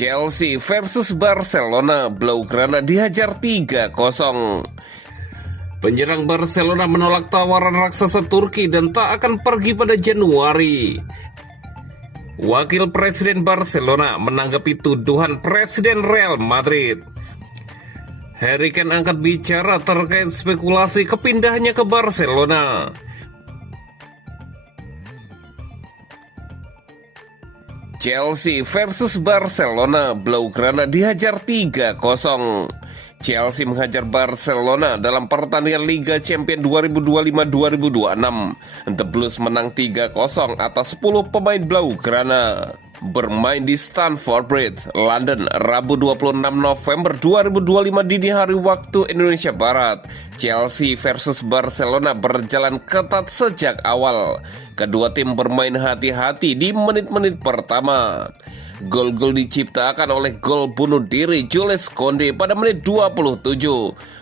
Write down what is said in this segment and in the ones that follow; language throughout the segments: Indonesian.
Chelsea versus Barcelona, Blaugrana dihajar 3-0. Penyerang Barcelona menolak tawaran raksasa Turki dan tak akan pergi pada Januari. Wakil Presiden Barcelona menanggapi tuduhan Presiden Real Madrid. Harry Kane angkat bicara terkait spekulasi kepindahannya ke Barcelona. Chelsea versus Barcelona, Blaugrana dihajar 3-0. Chelsea menghajar Barcelona dalam pertandingan Liga Champions 2025-2026. The Blues menang 3-0 atas 10 pemain Blaugrana. Bermain di Stamford Bridge, London, Rabu 26 November 2025 dini hari waktu Indonesia Barat. Chelsea versus Barcelona berjalan ketat sejak awal. Kedua tim bermain hati-hati di menit-menit pertama. Gol-gol diciptakan oleh gol bunuh diri Jules Koundé pada menit 27,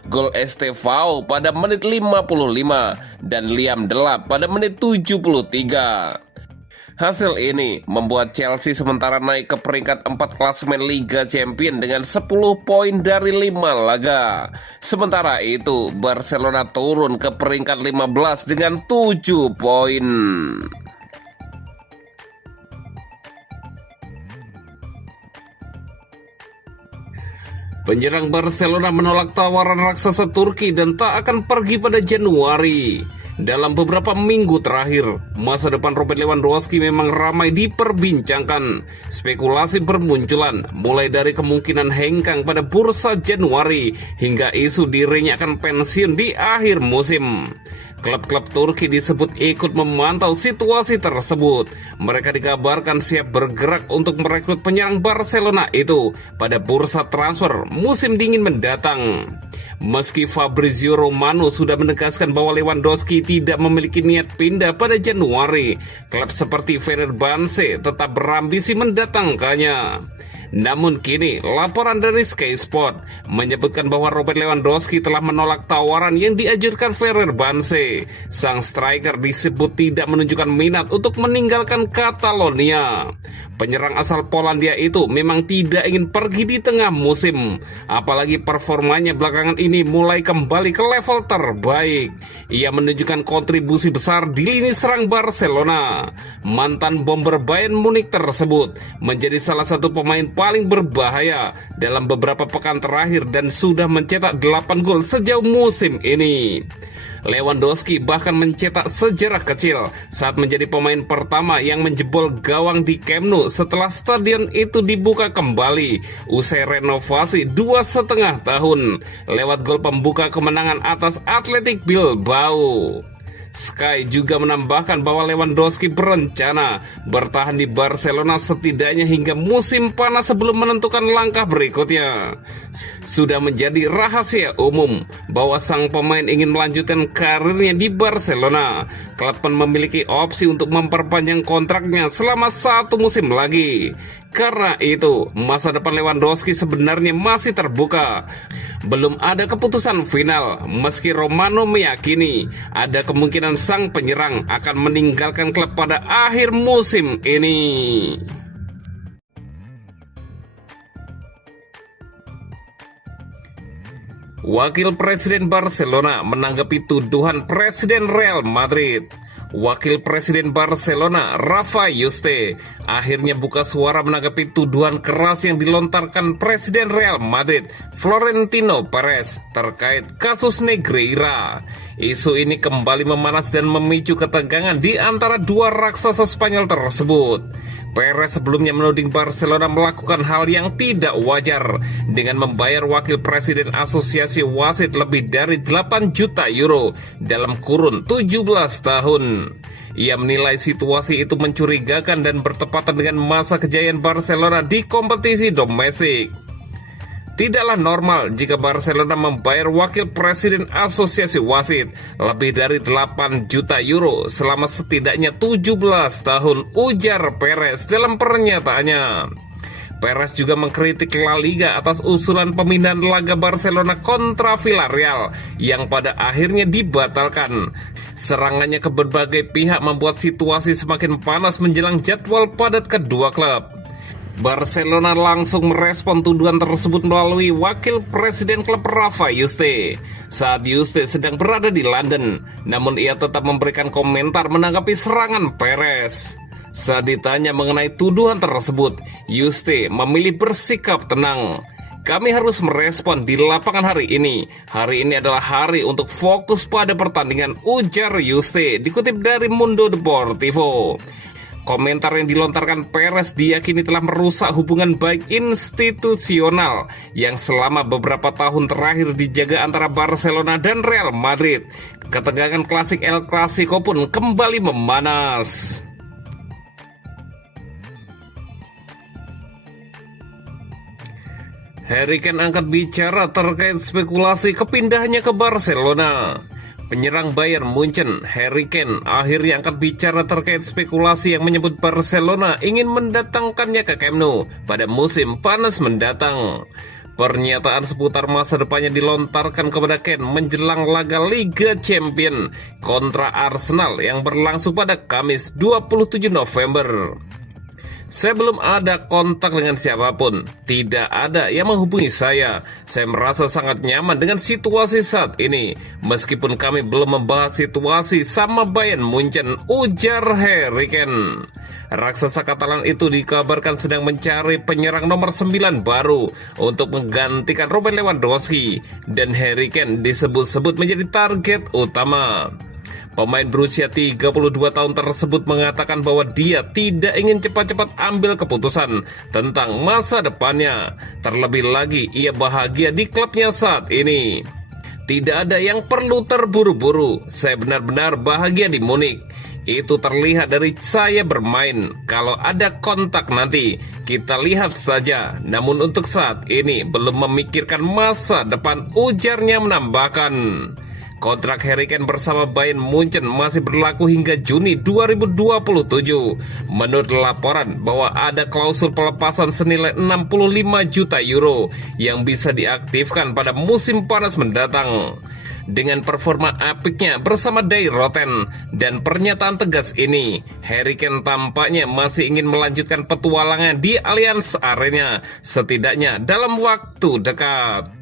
gol Estevao pada menit 55, dan Liam Delap pada menit 73. Hasil ini membuat Chelsea sementara naik ke peringkat 4 klasemen Liga Champions dengan 10 poin dari 5 laga. Sementara itu, Barcelona turun ke peringkat 15 dengan 7 poin. Penyerang Barcelona menolak tawaran raksasa Turki dan tak akan pergi pada Januari. Dalam beberapa minggu terakhir, masa depan Robert Lewandowski memang ramai diperbincangkan. Spekulasi bermunculan, mulai dari kemungkinan hengkang pada bursa Januari hingga isu dirinya akan pensiun di akhir musim. Klub-klub Turki disebut ikut memantau situasi tersebut. Mereka dikabarkan siap bergerak untuk merekrut penyerang Barcelona itu pada bursa transfer musim dingin mendatang. Meski Fabrizio Romano sudah menegaskan bahwa Lewandowski tidak memiliki niat pindah pada Januari, klub seperti Fenerbahce tetap berambisi mendatangkannya. Namun kini laporan dari Sky Sport menyebutkan bahwa Robert Lewandowski telah menolak tawaran yang diajukan Fenerbahce. Sang striker disebut tidak menunjukkan minat untuk meninggalkan Catalonia. Penyerang asal Polandia itu memang tidak ingin pergi di tengah musim, apalagi performanya belakangan ini mulai kembali ke level terbaik. Ia menunjukkan kontribusi besar di lini serang Barcelona. Mantan bomber Bayern Munich tersebut menjadi salah satu pemain paling berbahaya dalam beberapa pekan terakhir dan sudah mencetak 8 gol sejauh musim ini. Lewandowski bahkan mencetak sejarah kecil saat menjadi pemain pertama yang menjebol gawang di Camp Nou setelah stadion itu dibuka kembali usai renovasi 2,5 tahun lewat gol pembuka kemenangan atas Athletic Bilbao. Sky juga menambahkan bahwa Lewandowski berencana bertahan di Barcelona setidaknya hingga musim panas sebelum menentukan langkah berikutnya. Sudah menjadi rahasia umum bahwa sang pemain ingin melanjutkan karirnya di Barcelona. Klub pun memiliki opsi untuk memperpanjang kontraknya selama 1 musim lagi. Karena itu, masa depan Lewandowski sebenarnya masih terbuka. Belum ada keputusan final, meski Romano meyakini ada kemungkinan sang penyerang akan meninggalkan klub pada akhir musim ini. Wakil Presiden Barcelona menanggapi tuduhan Presiden Real Madrid. Wakil Presiden Barcelona, Rafa Yuste, akhirnya buka suara menanggapi tuduhan keras yang dilontarkan Presiden Real Madrid, Florentino Perez, terkait kasus Negreira. Isu ini kembali memanas dan memicu ketegangan di antara dua raksasa Spanyol tersebut. Perez sebelumnya menuding Barcelona melakukan hal yang tidak wajar dengan membayar wakil presiden asosiasi wasit lebih dari 8 juta euro dalam kurun 17 tahun. Ia menilai situasi itu mencurigakan dan bertepatan dengan masa kejayaan Barcelona di kompetisi domestik. Tidaklah normal jika Barcelona membayar wakil presiden asosiasi wasit lebih dari 8 juta euro selama setidaknya 17 tahun, ujar Perez dalam pernyataannya. Perez juga mengkritik La Liga atas usulan pemindahan laga Barcelona kontra Villarreal yang pada akhirnya dibatalkan. Serangannya ke berbagai pihak membuat situasi semakin panas menjelang jadwal padat kedua klub. Barcelona langsung merespon tuduhan tersebut melalui wakil presiden klub Rafa Yuste. Saat Yuste sedang berada di London, namun ia tetap memberikan komentar menanggapi serangan Perez. Saat ditanya mengenai tuduhan tersebut, Yuste memilih bersikap tenang. Kami harus merespon di lapangan hari ini. Hari ini adalah hari untuk fokus pada pertandingan, ujar Yuste, dikutip dari Mundo Deportivo. Komentar yang dilontarkan Perez diyakini telah merusak hubungan baik institusional yang selama beberapa tahun terakhir dijaga antara Barcelona dan Real Madrid. Ketegangan klasik El Clasico pun kembali memanas. Harry Kane angkat bicara terkait spekulasi kepindahannya ke Barcelona. Penyerang Bayern Munchen, Harry Kane, akhirnya angkat bicara terkait spekulasi yang menyebut Barcelona ingin mendatangkannya ke Camp Nou pada musim panas mendatang. Pernyataan seputar masa depannya dilontarkan kepada Kane menjelang laga Liga Champions kontra Arsenal yang berlangsung pada Kamis 27 November. Saya belum ada kontak dengan siapapun. Tidak ada yang menghubungi saya. Saya merasa sangat nyaman dengan situasi saat ini. Meskipun kami belum membahas situasi sama Bayern Munchen, ujar Harry Kane. Raksasa Katalan itu dikabarkan sedang mencari penyerang nomor 9 baru untuk menggantikan Robert Lewandowski. Dan Harry Kane disebut-sebut menjadi target utama. Pemain berusia 32 tahun tersebut mengatakan bahwa dia tidak ingin cepat-cepat ambil keputusan tentang masa depannya. Terlebih lagi, ia bahagia di klubnya saat ini. Tidak ada yang perlu terburu-buru. Saya benar-benar bahagia di Munich. Itu terlihat dari saya bermain. Kalau ada kontak nanti, kita lihat saja. Namun untuk saat ini belum memikirkan masa depan, ujarnya menambahkan. Kontrak Harry Kane bersama Bayern Munchen masih berlaku hingga Juni 2027. Menurut laporan bahwa ada klausul pelepasan senilai 65 juta euro yang bisa diaktifkan pada musim panas mendatang. Dengan performa apiknya bersama Die Rotten dan pernyataan tegas ini, Harry Kane tampaknya masih ingin melanjutkan petualangan di Allianz Arena, setidaknya dalam waktu dekat.